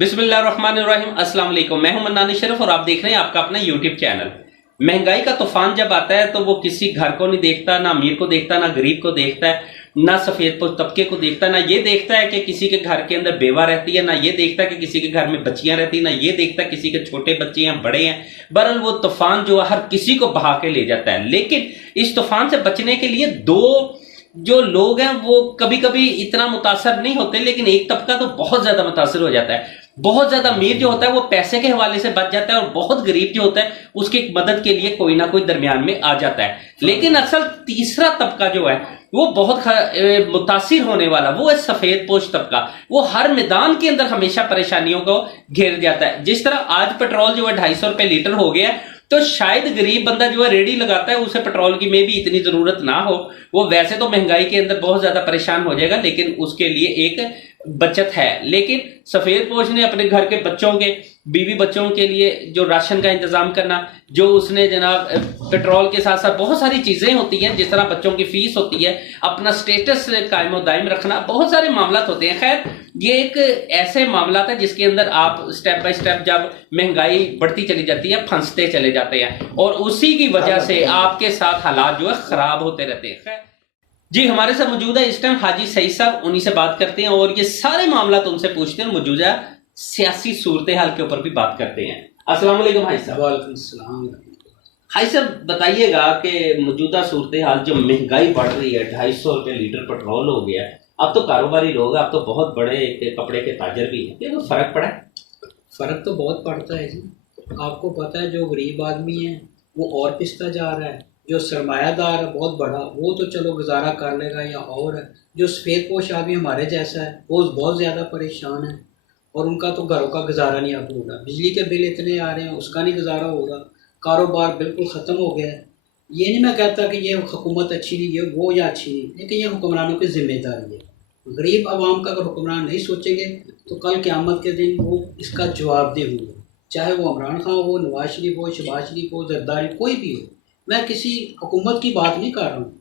बिस्मिल्लाहिर्रहमानिर्रहीम। अस्सलाम वालेकुम। मैं हूं मन्नान शरीफ और आप देख रहे हैं आपका अपना यूट्यूब चैनल। महंगाई का तूफान जब आता है तो वो किसी घर को नहीं देखता, ना अमीर को देखता, ना गरीब को देखता है, ना सफेद पोश तबके को देखता, ना ये देखता है कि किसी के घर के अंदर बेवा रहती है, ना ये देखता है कि किसी के घर में बच्चियां रहती है, ना ये देखता है किसी के छोटे बच्चे हैं बड़े हैं। बहरहाल वो तूफान जो है हर किसी को बहा के ले जाता है। लेकिन इस तूफान से बचने के लिए दो जो लोग हैं वो कभी कभी इतना मुतासर नहीं होते, लेकिन एक तबका तो बहुत ज्यादा मुतासर हो जाता है। बहुत ज्यादा अमीर जो होता है वो पैसे के हवाले से बच जाता है और बहुत गरीब जो होता है उसकी मदद के लिए कोई ना कोई दरमियान में आ जाता है। लेकिन असल तीसरा तबका जो है वो बहुत मुतासिर होने वाला वो है सफेद पोश तबका। वो हर मैदान के अंदर हमेशा परेशानियों को घेर जाता है। जिस तरह आज पेट्रोल जो है 250 रुपए लीटर हो गया है, तो शायद गरीब बंदा जो है रेडी लगाता है उसे पेट्रोल की में भी इतनी जरूरत ना हो। वो वैसे तो महंगाई के अंदर बहुत ज्यादा परेशान हो जाएगा, लेकिन उसके लिए एक बचत है। लेकिन सफेद पोश ने अपने घर के बच्चों के बीवी बच्चों के लिए जो राशन का इंतजाम करना, जो उसने जनाब पेट्रोल के साथ साथ बहुत सारी चीजें होती हैं, जिस तरह बच्चों की फीस होती है, अपना स्टेटस कायम दायम रखना, बहुत सारे मामला होते हैं। खैर ये एक ऐसे मामला है जिसके अंदर आप स्टेप बाय स्टेप जब महंगाई बढ़ती चली जाती है फंसते चले जाते हैं और उसी की वजह से आपके साथ हालात जो है खराब होते रहते हैं। खैर जी, हमारे साथ मौजूद है इस टाइम हाजी सईद साहब, उन्हीं से बात करते हैं और ये सारे मामला तो उनसे पूछते हैं, मौजूदा सियासी सूरत हाल के ऊपर भी बात करते हैं। अस्सलाम वालेकुम हाजी साहब। वालेकुम सलाम। हाजी साहब बताइएगा कि मौजूदा सूरत हाल जो महंगाई बढ़ रही है, 250 रुपये लीटर पेट्रोल हो गया, अब तो कारोबारी लोग, अब तो बहुत बड़े कपड़े के ताजर भी हैं, ये तो फर्क पड़ा है? फर्क तो बहुत पड़ता है जी। आपको पता है जो गरीब आदमी है वो और पिसता जा रहा है, जो सरमायादार है बहुत बड़ा वो तो चलो गुजारा कर लेगा या और है, जो सफ़ेद पोश आदमी हमारे जैसा है वो बहुत ज़्यादा परेशान है और उनका तो घरों का गुजारा नहीं अब हो रहा। बिजली के बिल इतने आ रहे हैं उसका नहीं गुजारा हो रहा, कारोबार बिल्कुल ख़त्म हो गया है। ये नहीं मैं कहता कि ये हुकूमत अच्छी नहीं है वो या अच्छी नहीं, लेकिन ये हुक्मरानों की जिम्मेदारी है। गरीब आवाम का अगर हुक्मरान नहीं सोचेंगे तो कल क़यामत के दिन वो इसका जवाबदेह होंगे, चाहे वो इमरान खान हो, नवाज शरीफ हो, शहबाज शरीफ हो, जरदारी, कोई भी हो। मैं किसी हुकूमत की बात नहीं कर रहा हूँ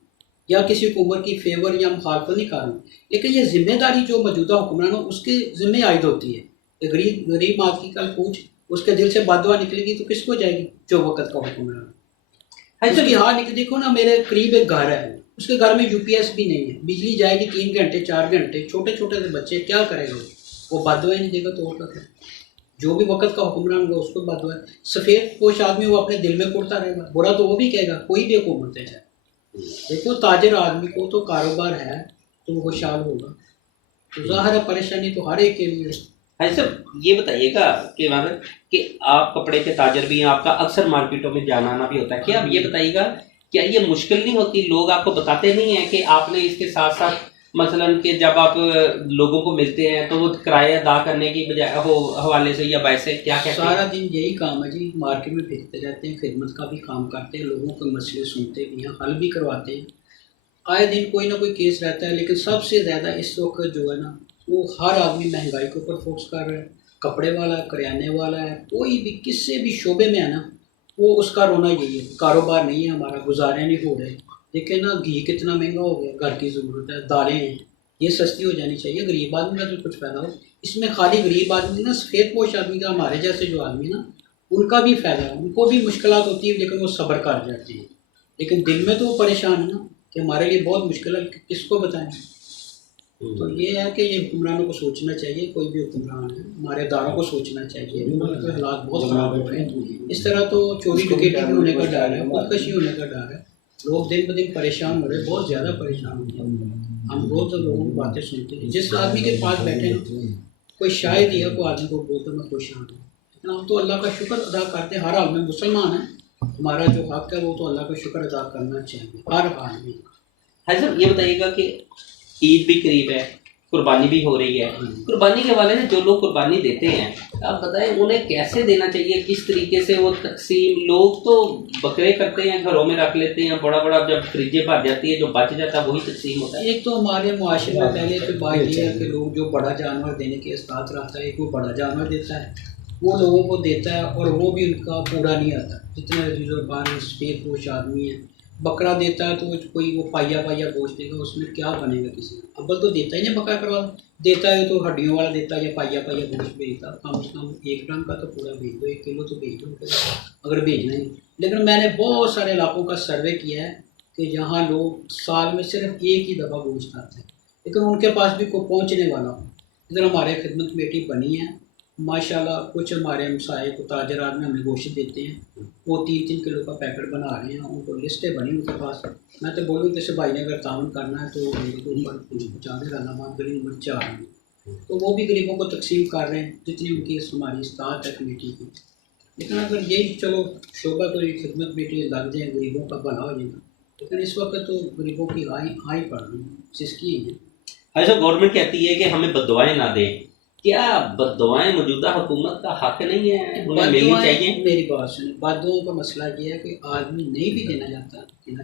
या किसी हुकूमत की फेवर या मुखालफत नहीं कर रहा हूँ, लेकिन ये जिम्मेदारी जो मौजूदा हुक्मरान हो उसके ज़िम्मे आयद होती है। कि गरीब गरीब आदमी कल पूछ उसके दिल से बददुआ निकलेगी तो किसको जाएगी? जो वक़्त का हुक्मरान है। उसकी हाल निकल देखो ना, मेरे करीब एक घर है, उसके घर में यूपीएस भी नहीं है, बिजली जाएगी 3 घंटे 4 घंटे, छोटे छोटे से बच्चे क्या करेंगे? वो बददुआ ही नहीं देगा तो और क्या करें? जो भी वक़्त का हुक्मरान होगा उसको बददुआ है। सफ़ेद पोश आदमी वो अपने दिल में कुड़ता रहेगा, बुरा तो वो भी कहेगा, कोई भी हुकूमत है चाहे। देखो ताजर आदमी को तो कारोबार है तो वो खुशहाल होगा, तो ज़ाहिर है परेशानी तो हर एक के लिए है। हाजी साहब ये बताइएगा कि मतलब कि आप कपड़े के ताजर भी हैं, आपका अक्सर मार्केटों में जाना आना भी होता है, क्या आप ये बताइएगा क्या ये मुश्किल नहीं होती? लोग आपको बताते नहीं है कि आपने इसके साथ साथ मसलन कि जब आप लोगों को मिलते हैं तो वो किराया अदा करने की बजाय हो हवाले से या वैसे क्या कहते हैं? सारा दिन यही काम है जी, मार्केट में फिरते रहते हैं, खिदमत का भी काम करते हैं, लोगों के मसले सुनते भी हैं, हल भी करवाते हैं। आए दिन कोई ना कोई केस रहता है, लेकिन सबसे ज़्यादा इस वक्त जो है ना वो हर आदमी महंगाई के ऊपर फोकस कर रहा है। कपड़े वाला है, करियाने वाला है, कोई भी किसी भी शोबे में है ना वो उसका रोना यही है, कारोबार नहीं है हमारा, गुजारे नहीं हो रहे। देखे ना घी कितना महंगा हो गया, घर की ज़रूरत है, दालें हैं, ये सस्ती हो जानी चाहिए, गरीब आदमी का तो कुछ फ़ायदा हो। इसमें खाली गरीब आदमी ना, सफ़ेद पोश आदमी का, हमारे जैसे जो आदमी ना उनका भी फ़ायदा है, उनको भी मुश्किलात होती है लेकिन वो सब्र कर जाते हैं। लेकिन दिल में तो वो परेशान है ना कि हमारे लिए बहुत मुश्किल है, किसको बताएं? तो ये है कि ये हुक्मरानों को सोचना चाहिए, कोई भी हुक्मरान है, हमारे इदारों को सोचना चाहिए। तो हालात बहुत ख़राब हो रहे हैं, इस तरह तो चोरी डकैती भी होने का डर है, खुदकशी होने का डर है, लोग दिन ब दिन परेशान हो रहे हैं, बहुत ज़्यादा परेशान हो रहे हैं। हम रोज़ लोगों की बातें सुनते हैं, जिस आदमी के पास बैठे ना कोई शायद ही है कोई आदमी को बोलते मैं खुश हूँ, लेकिन हम तो अल्लाह का शुक्र अदा करते हैं। हर हाल में मुसलमान है, हमारा जो हक है वो तो अल्लाह का शुक्र अदा करना चाहिए हर हाल में। हाजी साहब ये बताइएगा कि ईद भी करीब है, कुर्बानी भी हो रही है, कुर्बानी के वाले ने जो लोग कुर्बानी देते हैं आप बताएं उन्हें कैसे देना चाहिए, किस तरीके से वो तकसीम? लोग तो बकरे करते हैं, घरों में रख लेते हैं, बड़ा बड़ा जब फ्रिजें भर जाती है जो बच जाता है वही तकसीम होता है। एक तो हमारे मुआशरे में पहले तो बात ये है कि लोग जो बड़ा जानवर देने के साथ रहता है, कोई बड़ा जानवर देता है वो लोगों को देता है और वो भी उनका पूरा नहीं आता। जितने रिजर्व सफ़ेद पोश आदमी हैं बकरा देता है तो कोई वो पाइया पाइया गोश्त देगा, उसमें क्या बनेगा किसी का? अव्वल तो देता ही नहीं बकरा करवा, देता है तो हड्डियों वाला देता है या पाइया पाइया गोश्त भेजता। कम से कम 1 टन का तो पूरा भेज दो, 1 किलो तो भेज दो अगर भेजना ही। लेकिन मैंने बहुत सारे इलाकों का सर्वे किया है कि जहाँ लोग साल में सिर्फ एक ही दफ़ा गोश्त आते हैं, लेकिन उनके पास भी कोई पहुँचने वाला हो। इधर हमारे खिदमत कमेटी बनी है माशाल्लाह, कुछ हमारे हमसाए को ताजर आदमी हमें गोश्त देते हैं, वो 3-3 किलो का पैकेट बना रहे हैं, उनको लिस्टें बनी उनके पास। मैं तो बोलूँ जैसे भाई ने अगर ताउन करना है तो मेरे को ऊपर कुछ पहुँचा दे, रहनाबाद गली नंबर 4 में, तो वो भी गरीबों को तकसीम कर रहे हैं जितनी उनकी हमारी इस्तात है कमेटी की। लेकिन अगर यही चलो शोभा तो ये खिदमत कमेटी लग जाए, गरीबों का भला हो जाएगा। लेकिन इस वक्त तो गरीबों की आई पड़ रही है, जिसकी है। अच्छा, गवर्नमेंट कहती है कि हमें बद्दुआएं ना दें, क्या बद्दुआएं मौजूदा हुकूमत का हक नहीं है, उन्हें मिलनी चाहिए? मेरी बात सुनिए, बद्दुआओं का मसला ये है कि आदमी नहीं भी देना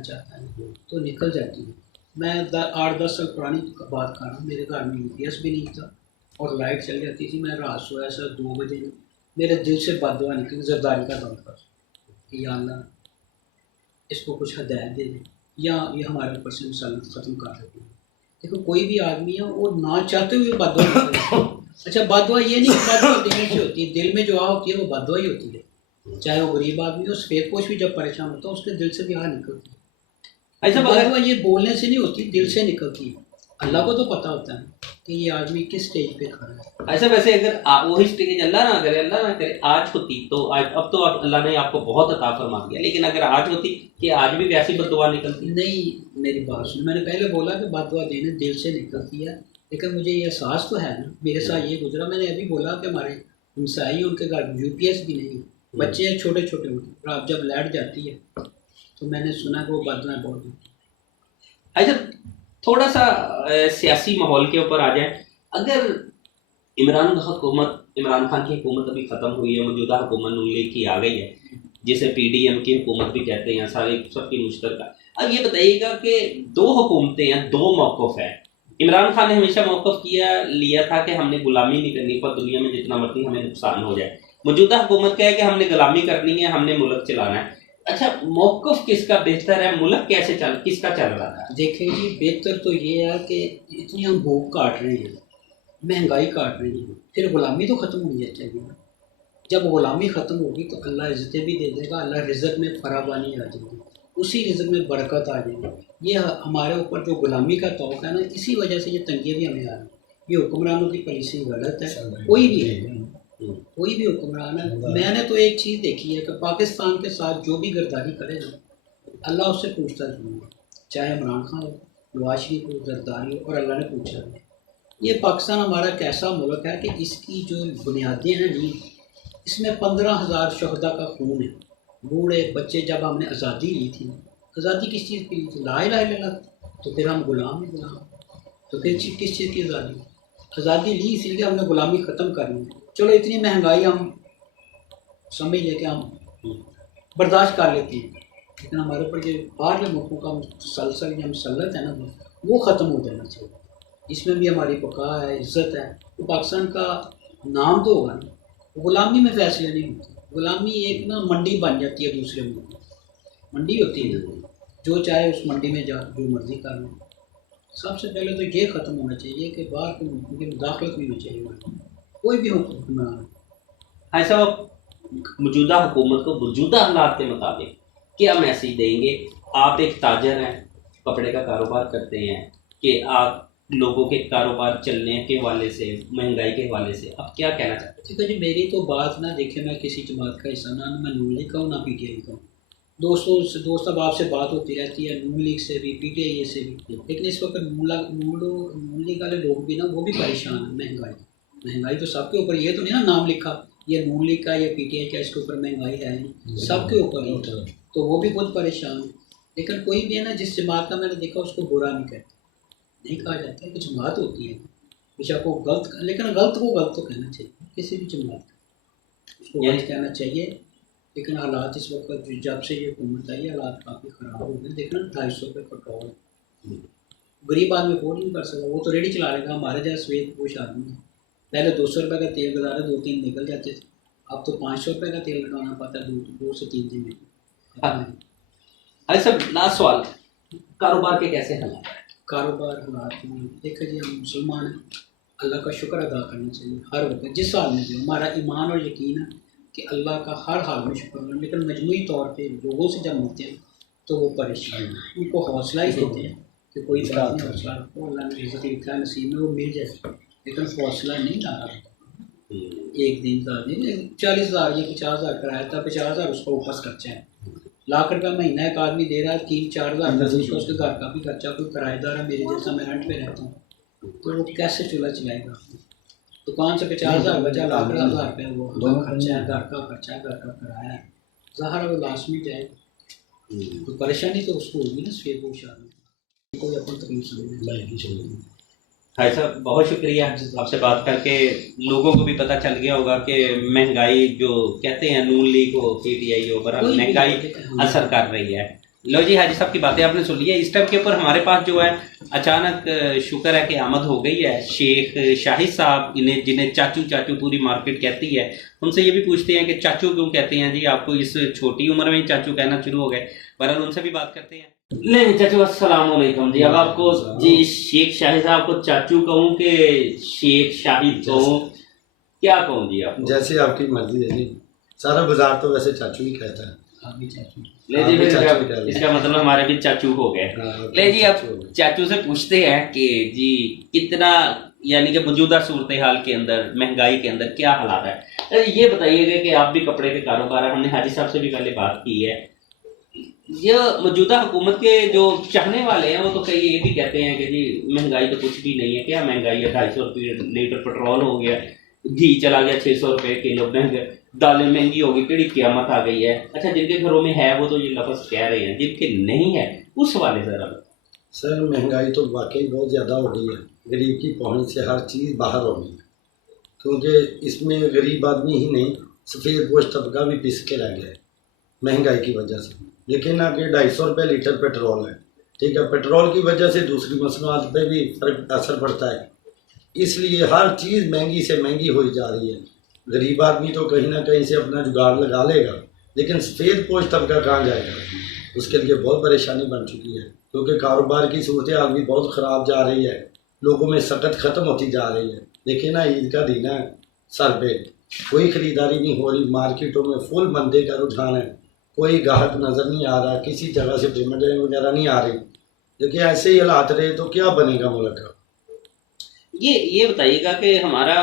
चाहता है तो निकल जाती है। मैं 8-10 साल पुरानी बात कर रहा हूँ, मेरे घर में यूपीएस भी नहीं था और लाइट चल जाती थी। मैं रात सोया सर 2 बजे, मेरे दिल से बद्दुआ निकली जरदारी का दम पर कि या अल्लाह इसको कुछ हदायत दे दे या ये हमारे ऊपर से मुसलत ख़त्म कर देते हैं। देखो कोई भी आदमी है वो ना चाहते हुए बद्दुआ निकलता है। अच्छा, बद्दुआ ये नहीं बद्दुआ देने से होती है, दिल में जो आ होती है वो बद्दुआ ही होती है। चाहे वो गरीब आदमी हो, सफ़ेद पोश भी जब परेशान होता है उसके दिल से भी आ निकलती है। ऐसा बद्दुआ ये बोलने से नहीं होती, दिल से निकलती है। अल्लाह को तो पता होता है कि ये आदमी किस स्टेज पे खड़ा है। ऐसा वैसे अगर वही स्टेज अल्लाह ना करे आज होती तो आज, अब तो अल्लाह ने आपको बहुत अता फरमा दिया, लेकिन अगर आज होती कि आज भी वैसी बद्दुआ निकलती? नहीं, मेरी बात सुन, मैंने पहले बोला कि बद्दुआ देने दिल से निकलती है, लेकिन मुझे ये एहसास तो है ना, मेरे साथ ये गुजरा। मैंने अभी बोला कि हमारे हमसाई उनके घर यूपीएस भी नहीं, बच्चे हैं छोटे छोटे उनके, रात जब लाइट जाती है तो मैंने सुना कि वो बद्दुआएं बहुत हैं। अच्छा, थोड़ा सा सियासी माहौल के ऊपर आ जाए। अगर इमरान खान की हुकूमत अभी ख़त्म हुई है, मौजूदा हुकूमत नून लीग की आ गई है, जिसे पीडीएम की हुकूमत भी कहते हैं, सारे सबकी मुश्तरका। अब ये बताइएगा कि 2 हुकूमतें हैं, 2 मौक़िफ़ हैं। इमरान खान ने हमेशा मौक़िफ़ लिया था कि हमने गुलामी नहीं करनी, पर दुनिया में जितना मर्जी हमें नुकसान हो जाए। मौजूदा हुकूमत क्या है कि हमने गुलामी करनी है, हमने मुल्क चलाना है। अच्छा, मौक़िफ़ किसका बेहतर है? मुल्क किसका चल रहा है? देखिए जी, बेहतर तो ये है कि इतनी हम भूख काट रहे हैं, महंगाई काट रही है, फिर गुलामी तो ख़त्म होनी चाहिए ना। जब गुलामी ख़त्म होगी तो अल्लाह इज़्ज़तें भी दे देगा, अल्लाह रिज़्क़ में फरावानी आ जाएगी, उसी रिज़्क़ में बरकत आ जाएगी। ये हमारे ऊपर जो गुलामी का तौक़ है ना, इसी वजह से ये तंगियाँ भी हमें आ रही। ये हुक्मरानों की पॉलिसी गलत है, कोई भी है, कोई भी हुक्मरान है। मैंने तो एक चीज़ देखी है कि पाकिस्तान के साथ जो भी गद्दारी करे ना, अल्लाह उससे पूछता जरूर है। चाहे इमरान खान हो, नवाज शरीफ हो, जरदारी हो, और अल्लाह ने पूछा है। ये पाकिस्तान हमारा कैसा मुल्क है कि इसकी जो बुनियादें हैं नहीं, इसमें 15,000 शहदा का खून है, बूढ़े बच्चे। जब हमने आज़ादी ली थी, आज़ादी किस चीज़ की ली थी? ला इलाहा इल्लल्लाह। तो फिर हम गुलाम ही गुलाम, तो फिर किस चीज़ की आज़ादी? आज़ादी ली इसीलिए हमने गुलामी ख़त्म करनी है। चलो इतनी महंगाई हम समझ लें कि हम बर्दाश्त कर लेते हैं, लेकिन हमारे ऊपर जो बाहर के मुल्कों का मुसलसल या मुसल्लत है ना, वो ख़त्म हो जाना चाहिए। इसमें भी हमारी बका है, इज़्ज़त है, तो पाकिस्तान का नाम तो होगा ना। ग़ुलामी में फैसले नहीं होते, ग़ुलामी एक ना मंडी बन जाती है, दूसरे मुल्क में मंडी होती है, जो चाहे उस मंडी में जा, जो मर्ज़ी कर लो। सबसे पहले तो ये ख़त्म होना चाहिए कि बाहर के मुल्कों की मुदाखलत नहीं होनी चाहिए, कोई भी हुक्मरान। ऐसा मौजूदा हुकूमत को मौजूदा हालात के मुताबिक क्या मैसेज देंगे? आप एक ताजर हैं, कपड़े का कारोबार करते हैं, कि आप लोगों के कारोबार चलने के हवाले से, महंगाई के हवाले से आप क्या कहना चाहते हैं? ठीक है जी, मेरी तो बात ना, देखिए मैं किसी जमात का हिस्सा ना, मैं नून लीग का हूँ ना पीटीआई का हूँ। दोस्त अब आपसे बात होती रहती है नून लीग से भी, पीटीआई से भी, लेकिन इस वक्त नून लीग वाले लोग भी ना, वो भी परेशान हैं। महंगाई तो सबके ऊपर, ये तो नहीं ना नाम लिखा ये नून लीग का या पीटीआई का, इसके ऊपर महंगाई है नहीं, सबके ऊपर ही, तो वो भी बहुत परेशान है। लेकिन कोई भी है ना, जिस जमात का मैंने देखा उसको बुरा नहीं कहता, नहीं कहा जाता है कि जमात होती है बेशक वो गलत, लेकिन गलत को गलत तो कहना चाहिए, किसी भी जमात का उसको गलत कहना चाहिए। लेकिन हालात इस वक्त जब से ये हुकूमत आई, हालात काफ़ी ख़राब हो गए। देखना 250 रुपये पेट्रोल, गरीब आदमी अफोर्ड नहीं कर सकता, वो तो रेडी चला लेगा। हमारे जैसे स्वेत पोश आदमी है, पहले 200 रुपये का तेल गुजारा 2-3 निकल जाते थे, अब तो 500 रुपये का तेल लगाना पड़ता है 2 से 3 दिन में। हाजी साहब लास्ट सवाल, कारोबार के कैसे हालात हैं? कारोबार हालात में देखो जी, हम मुसलमान हैं, अल्लाह का शुक्र अदा करना चाहिए हर वक्त, जिस हाल में भी। हमारा ईमान और यकीन है कि अल्लाह का हर हाल में शुक्र है, लेकिन मजमूई तौर पे लोगों से जब मिलते हैं तो वो परेशान हैं, उनको हौसला ही देते हैं कि कोई बात नहीं, हौसला रखो, अल्लाह ने रिज़्क़ लिखा है, नसीब में वो मिल जाए, लेकिन हौसला नहीं ला रहा। एक दिन का नहीं, 40,000 या 50,000 कराया था, 50,000 उसका ऊपर खर्चा है, लाख रुपया महीना एक आदमी दे रहा है, 3-4,000 उसके घर का भी खर्चा, कोई किराएदार है मेरे जैसा, मैं रेंट पे रहता हूँ, तो वो कैसे चूल्हा चलाएगा? दुकान से 50,000 बचा, लाख रुपया वो खर्चा है, घर का खर्चा है, घर का किराया है, ज़ाहिर वो लास्ट में जाएगा। तो परेशानी तो उसको होगी ना, सफेद पोश आदमी, कोई अपनी तकलीफ समझ। भाई साहब बहुत शुक्रिया आपसे बात करके, लोगों को भी पता चल गया होगा कि महंगाई जो कहते हैं नून लीग हो पीटीआई हो, पर महंगाई असर कर रही है। लो जी, हाजी साहब की बातें आपने सुन ली है। इस टाइम के ऊपर हमारे पास जो है अचानक शुक्र है कि आमद हो गई है शेख शाहिद साहब, इन्हें जिन्हें चाचू चाचू पूरी मार्केट कहती है। उनसे ये भी पूछते हैं कि चाचू क्यों कहते हैं जी आपको, इस छोटी उम्र में ही चाचू कहना शुरू हो गए। बहरहाल उनसे भी बात करते हैं। नहीं चाचू अस्सलाम वालेकुम जी। अब आपको जी शेख शाहिद साहब को चाचू कहूँ कि शेख शाहिद कहूँ, क्या कहूँ जी आपको? जैसे आपकी मर्जी है जी, सारा बाजार तो वैसे चाचू ही कहता है। अभी चाचू ले जी, फिर इसका मतलब हमारे भी चाचू हो गए। ले जी, अब चाचू से पूछते हैं कि जी कितना, यानी कि मौजूदा सूरत हाल के अंदर, महंगाई के अंदर क्या हालात है, ये बताइएगा कि आप भी कपड़े के कारोबार है, हमने हाजी साहब से भी पहले बात की है। ये मौजूदा हुकूमत के जो चाहने वाले हैं वो तो कई ये भी कहते हैं कि जी महंगाई तो कुछ भी नहीं है, क्या महंगाई है, 250 रुपये लीटर पेट्रोल हो गया, घी चला गया 600 रुपये किलो, महंगे दालें महंगी हो गई, केड़ी क़यामत आ गई है। अच्छा, जिनके घरों में है वो तो ये लफ्ज़ कह रहे हैं, जिनके नहीं है उस वाले ज़रा। सर महंगाई तो वाकई बहुत ज़्यादा हो गई है, गरीब की पहुंच से हर चीज़ बाहर हो गई है, क्योंकि इसमें गरीब आदमी ही नहीं, सफ़ेद पोश तबका भी पिस के रह गया है महंगाई की वजह से। लेकिन आगे 250 रुपये लीटर पेट्रोल है, ठीक है, पेट्रोल की वजह से दूसरी मसनूआत पे भी फर्क असर पड़ता है, इसलिए हर चीज़ महंगी से महंगी हो जा रही है। गरीब आदमी तो कहीं ना कहीं से अपना जुगाड़ लगा लेगा, लेकिन सफ़ेद पोश तबका कहाँ जाएगा, उसके लिए बहुत परेशानी बन चुकी है, क्योंकि कारोबार की सूरत हाल भी बहुत ख़राब जा रही है, लोगों में सकत ख़त्म होती जा रही है। देखिए ना, ईद का दिन है, सर पे कोई ख़रीदारी नहीं हो रही, मार्केटों में फुल मंदे का रुझान है, कोई ग्राहक नज़र नहीं आ रहा, किसी जगह से पेमेंट वगैरह नहीं आ रही। देखिए ऐसे ही हालात रहे तो क्या बनेगा मुल्क का। ये बताइएगा कि हमारा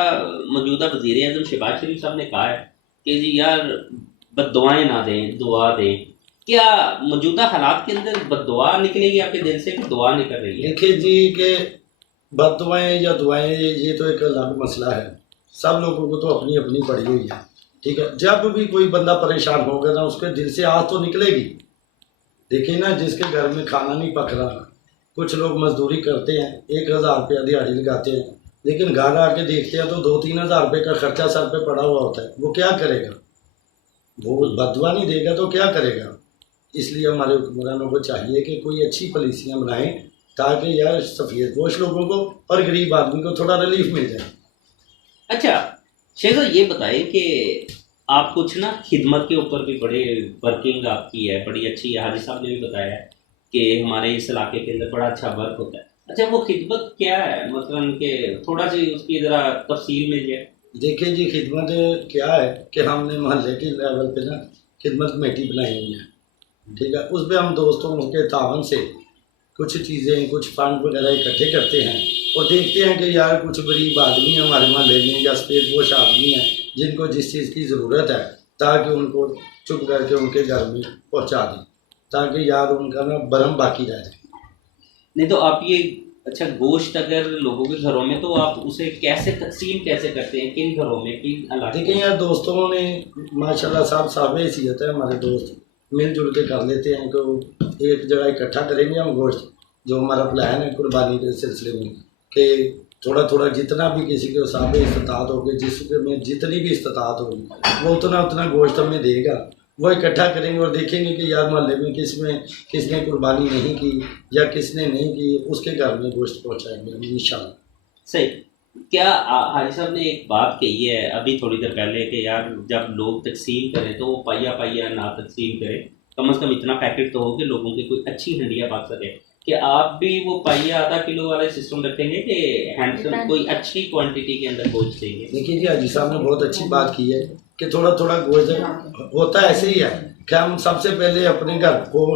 मौजूदा वज़ीर आज़म शहबाज शरीफ साहब ने कहा है कि जी यार बद्दुआएं ना दें, दुआ दें, क्या मौजूदा हालात के अंदर बद्दुआ निकलेगी आपके दिल से कि दुआ निकल रही है? देखिए जी कि बद्दुआएं या दुआएं ये तो एक अलग मसला है, सब लोगों को तो अपनी अपनी पड़ी हुई है, ठीक है। जब भी कोई बंदा परेशान होगा ना, उसके दिल से आह तो निकलेगी। देखिए ना, जिसके घर में खाना नहीं पक रहा, कुछ लोग मजदूरी करते हैं, 1,000 रुपया दिहाड़ी लगाते हैं, लेकिन घर आके देखते हैं तो 2-3 हज़ार रुपये का खर्चा सर पे पड़ा हुआ होता है, वो क्या करेगा? वो बदुआ नहीं देगा तो क्या करेगा? इसलिए हमारे हुक्मरानों को चाहिए कि कोई अच्छी पॉलिसियाँ बनाएं, ताकि यार सफ़ेद पोश लोगों को और गरीब आदमी को थोड़ा रिलीफ मिल जाए। अच्छा शेख साहब, ये बताएं कि आप कुछ ना खिदमत के ऊपर भी बड़े वर्किंग आपकी है, बड़ी अच्छी है, हाजी साहब ने भी बताया है कि हमारे इस इलाके के अंदर बड़ा अच्छा वर्क होता है। अच्छा, वो खिदमत क्या है, मतलब कि थोड़ा सी उसकी ज़रा तफसील मिल जाए। देखिए जी, खिदमत क्या है कि हमने मोहल्ले के लेवल पे ना खिदमत कमेटी बनाई हुई है, ठीक है। उस पर हम दोस्तों के तावन से कुछ चीज़ें, कुछ फंड वगैरह इकट्ठे करते हैं और देखते हैं कि यार कुछ गरीब आदमी हमारे मोहल्ले में या सफ़ेद पोश आदमी हैं जिनको जिस चीज़ की ज़रूरत है, ताकि उनको चुप करके उनके घर में पहुंचा दें, ताकि यार उनका ना बरम बाकी रह जाए। नहीं तो आप ये, अच्छा गोश्त अगर लोगों के घरों में, तो आप उसे कैसे तकसीम कैसे करते हैं, किन घरों में, किन इलाके में? देखिए यार, दोस्तों ने माशाल्लाह साहब हैसियत है, हमारे दोस्त मिलजुल के कर लेते हैं कि एक जगह इकट्ठा करेंगे हम गोश्त, जो हमारा प्लान है कुर्बानी के सिलसिले में, कि थोड़ा थोड़ा जितना भी किसी के साहब इस्तात होगी, जिसके में जितनी भी इस्तात होगी वो उतना उतना गोश्त हमें देगा, वो इकट्ठा करेंगे और देखेंगे कि यार मोहल्ले में किसने कुर्बानी नहीं की या किसने नहीं की, उसके घर में गोश्त पहुँचाएंगे हम इंशाल्लाह। सही। क्या हाजी साहब ने एक बात कही है अभी थोड़ी देर पहले कि यार जब लोग तकसीम करें तो वो पाइया पाइया ना तकसीम करें, कम से कम इतना पैकेट तो हो कि लोगों की कोई अच्छी हंडिया पक सके। कि आप भी वो पाइए आधा किलो वाला सिस्टम रखेंगे कि हैंडसम कोई अच्छी क्वांटिटी के अंदर गोश्त देंगे? देखिए जी, हाजी साहब ने बहुत अच्छी बात की है कि थोड़ा थोड़ा गोश्त होता ऐसे ही है कि हम सबसे पहले अपने घर को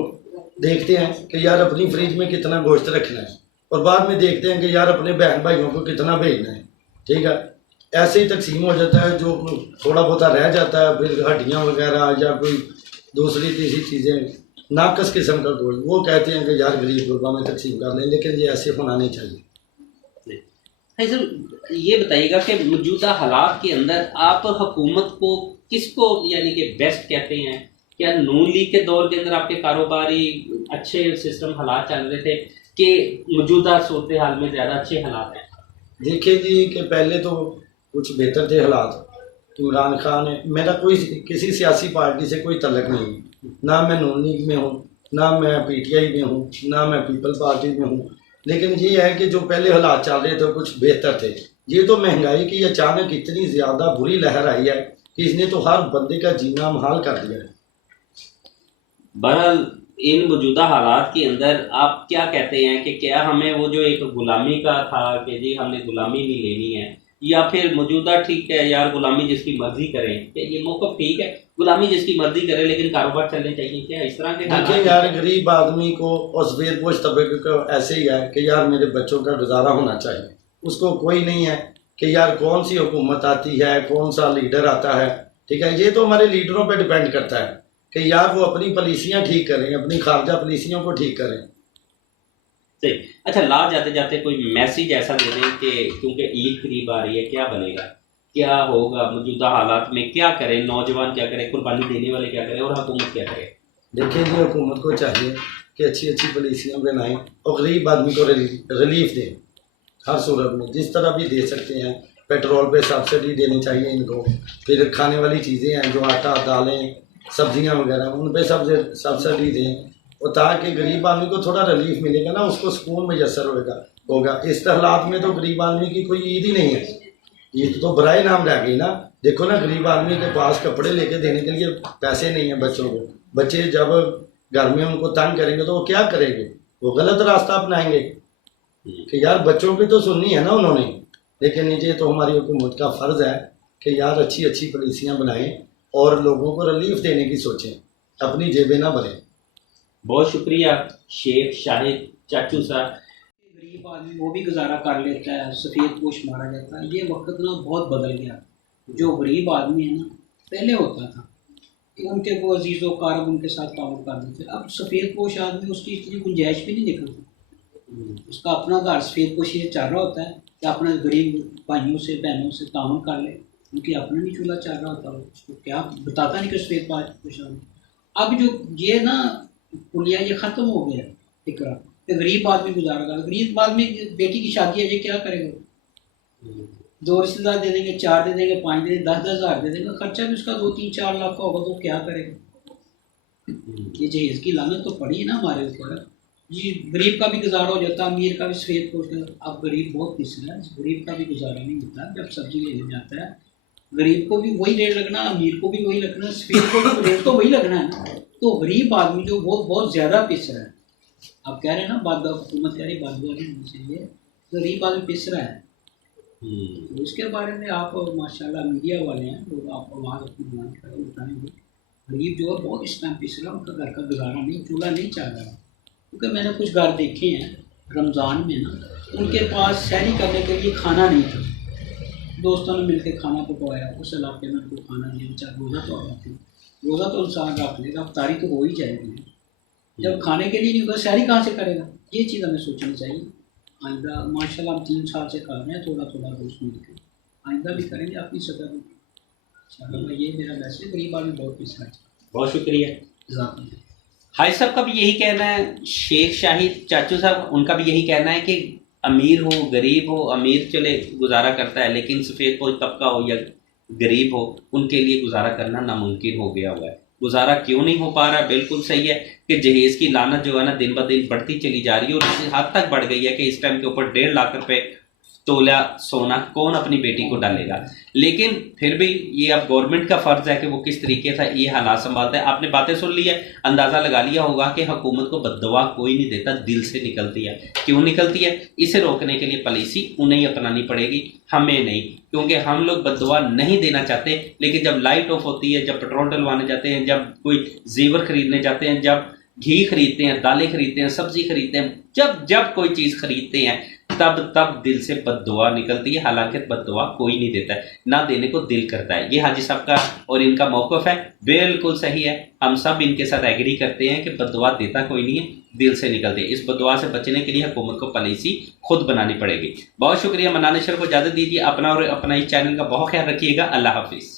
देखते हैं कि यार अपनी फ्रिज में कितना गोश्त रखना है, और बाद में देखते हैं कि यार अपने बहन भाइयों को कितना भेजना है। ठीक है, ऐसे ही तकसीम हो जाता है, जो थोड़ा बहुत रह जाता है फिर हड्डियाँ वगैरह या कोई दूसरी तीसरी चीज़ें नाकस किस्म का गोश्त, वो कहते हैं कि यार गरीब गुरबा में तकसीम कर लें, लेकिन ये ऐसे होना नहीं चाहिए। भाई सर ये बताइएगा कि मौजूदा हालात के अंदर आप हुकूमत को किसको यानी कि बेस्ट कहते हैं? क्या नून लीग के दौर के अंदर आपके कारोबारी अच्छे सिस्टम हालात चल रहे थे कि मौजूदा सूरत हाल में ज़्यादा अच्छे हालात हैं? देखिए जी कि पहले तो कुछ बेहतर थे हालात। इमरान खान है, मेरा कोई किसी सियासी पार्टी से कोई तल्लक नहीं है, ना मैं नून लीग में हूँ, ना मैं पीटीआई में हूँ, ना मैं पीपल पार्टी में हूँ। लेकिन ये है कि जो पहले हालात चल रहे थे कुछ बेहतर थे। ये तो महंगाई की अचानक इतनी ज़्यादा बुरी लहर आई है कि इसने तो हर बंदे का जीना मुहाल कर दिया है। बहरहाल इन मौजूदा हालात के अंदर आप क्या कहते हैं कि क्या हमें वो जो एक गुलामी का था कि जी हमने गुलामी नहीं लेनी है, या फिर मौजूदा ठीक है यार गुलामी जिसकी मर्जी करें, क्या ये मौक़िफ़ ठीक है गुलामी जिसकी मर्जी करे लेकिन कारोबार चलने चाहिए? क्या इस तरह के देखिए यार, गरीब आदमी को और सफेद पोश तबके को ऐसे ही है कि यार मेरे बच्चों का गुजारा होना चाहिए। उसको कोई नहीं है कि यार कौन सी हुकूमत आती है, कौन सा लीडर आता है। ठीक है, ये तो हमारे लीडरों पे डिपेंड करता है कि यार वो अपनी पॉलिसियाँ ठीक करें, अपनी खारजा पॉलिसियों को ठीक करें। सही। अच्छा, ला जाते जाते कोई मैसेज ऐसा दे दें कि क्योंकि ईद करीब आ रही है, क्या बनेगा, क्या होगा मौजूदा हालात में, क्या करें, नौजवान क्या करें, कुर्बानी देने वाले क्या करें और हुकूमत क्या करे? देखिए जी, हुकूमत को चाहिए कि अच्छी अच्छी पॉलिसियाँ बनाएं और गरीब आदमी को रिलीफ दें हर सूरत में, जिस तरह भी दे सकते हैं। पेट्रोल पे सब्सिडी देनी चाहिए इनको, फिर खाने वाली चीज़ें हैं जो आटा दालें सब्जियां वगैरह उन पे सब्सिडी दें, और ताकि गरीब आदमी को थोड़ा रिलीफ मिलेगा ना, उसको सुकून मैसर होगा। इस हालात में तो गरीब आदमी की कोई ईद ही नहीं है, ईद तो बराए नाम रह गई ना। देखो ना, गरीब आदमी के पास कपड़े लेके देने के लिए पैसे नहीं हैं बच्चों को। बच्चे जब घर में उनको तंग करेंगे तो वो क्या करेंगे, वो गलत रास्ता अपनाएंगे कि यार बच्चों की तो सुननी है ना उन्होंने। लेकिन ये तो हमारी हुकूमत का फ़र्ज़ है कि यार अच्छी अच्छी पॉलिसियाँ बनाएं और लोगों को रिलीफ देने की सोचें, अपनी जेबें ना भरें। बहुत शुक्रिया शेख शाहिद चाचू साहब। गरीब आदमी वो भी गुजारा कर लेता है, सफ़ेद पोश मारा जाता है। ये वक्त ना बहुत बदल गया। जो गरीब आदमी है ना, पहले होता था कि उनके वो अजीज़ो कारब उनके साथ ताल्लुक़ कर देते, अब सफ़ेद पोश आदमी उसकी इतनी गुंजाइश भी नहीं निकलती। उसका अपना घर सफ़ेद पोशी से चल रहा होता है कि अपने गरीब भाइयों से बहनों से ताउन कर ले, उनकी अपना नहीं चूल्हा चल रहा होता, उसको क्या बताता नहीं कि सफ़ेद पोश आदमी। अब जो ये ना पुलिया ये ख़त्म हो गया फिक्रा कि गरीब आदमी गुजारा कर। गरीब आदमी बेटी की शादी है, ये क्या करेगा? 2 रिश्तेदार दे देंगे, 4 दे देंगे, 5 दे देंगे, 10-10 हज़ार दे देंगे, खर्चा भी उसका 2-3-4 लाख का होगा, तो क्या करेगा? ये जहेज़ की लानत तो पड़ी है ना हमारे ऊपर जी। गरीब का भी गुजारा हो जाता, अमीर का भी सफ़ेद पोश। अब गरीब बहुत पिस रहा है, गरीब का भी गुजारा नहीं होता। जब सब्जी लेने जाता है गरीब को भी वही रेट लगना, अमीर को भी वही लगना, सफ़ेद को भी रेट तो वही लगना है ना। तो गरीब आदमी जो बहुत ज़्यादा पिस रहा है। आप कह रहे हैं ना बाद हुकूमत कह रही बाद नहीं होनी चाहिए, गरीब आदमी पिस रहा है। तो इसके बारे में आप माशाल्लाह मीडिया वाले हैं, लोग आप आवाज़ अपनी बताएंगे। गरीब जो है बहुत इस टाइम पिस रहा है, उनका घर का गुजारा नहीं, चूल्हा नहीं चल रहा। क्योंकि मैंने कुछ घर देखे हैं रमज़ान में ना, उनके पास सहरी करने के लिए खाना नहीं था। दोस्तों ने मिलकर खाना पकवाया, उस इलाके में उनको खाना नहीं बचा। रोज़ा तो रोज़ा तो इंसान रख लेगा, अफ्तारी तो हो ही जाएगी। जब खाने के लिए नहीं होगा सहरी कहाँ से करेगा? ये चीज़ हमें सोचनी चाहिए। आइंदा माशाल्लाह हम 3 साल से कर रहे हैं, थोड़ा थोड़ा दोस्त मिलकर, आइंदा भी करेंगे अपनी सतह पर। ये मेरा मैसेज, गरीब आदमी बहुत पिस रहा है। बहुत शुक्रिया। हाई साहब का भी यही कहना है, शेख शाहिद चाचू साहब उनका भी यही कहना है कि अमीर हो गरीब हो, अमीर चले गुजारा करता है लेकिन सफ़ेद पोश तबका हो या गरीब हो, उनके लिए गुजारा करना नामुमकिन हो गया हुआ है। गुजारा क्यों नहीं हो पा रहा? बिल्कुल सही है कि जहेज़ की लानत जो है ना दिन ब दिन बढ़ती चली जा रही है, और इस हद तक बढ़ गई है कि इस टाइम के ऊपर 1.5 लाख रुपए तोला सोना कौन अपनी बेटी को डालेगा। लेकिन फिर भी ये अब गवर्नमेंट का फर्ज है कि वो किस तरीके से ये हालात संभालता है। आपने बातें सुन ली है, अंदाजा लगा लिया होगा कि हुकूमत को बद्दुआ कोई नहीं देता, दिल से निकलती है। क्यों निकलती है? इसे रोकने के लिए पॉलिसी उन्हें ही अपनानी पड़ेगी, हमें नहीं, क्योंकि हम लोग बद्दुआ नहीं देना चाहते। लेकिन जब लाइट ऑफ होती है, जब पेट्रोल डलवाने जाते हैं, जब कोई जेवर खरीदने जाते हैं, जब घी खरीदते हैं, दालें खरीदते हैं, सब्जी खरीदते हैं, जब कोई चीज़ खरीदते हैं तब दिल से बद्दुआ निकलती है। हालांकि बद्दुआ कोई नहीं देता है, ना देने को दिल करता है। ये हाजी साहब का और इनका मौक़िफ़ है, बिल्कुल सही है। हम सब इनके साथ एग्री करते हैं कि बद्दुआ देता कोई नहीं है, दिल से निकलती है। इस बद्दुआ से बचने के लिए हुकूमत को पॉलिसी खुद बनानी पड़ेगी। बहुत शुक्रिया। मनाने शर को इजाज़त दीजिए। अपना और अपना इस चैनल का बहुत ख्याल रखिएगा। अल्लाह हाफिज़।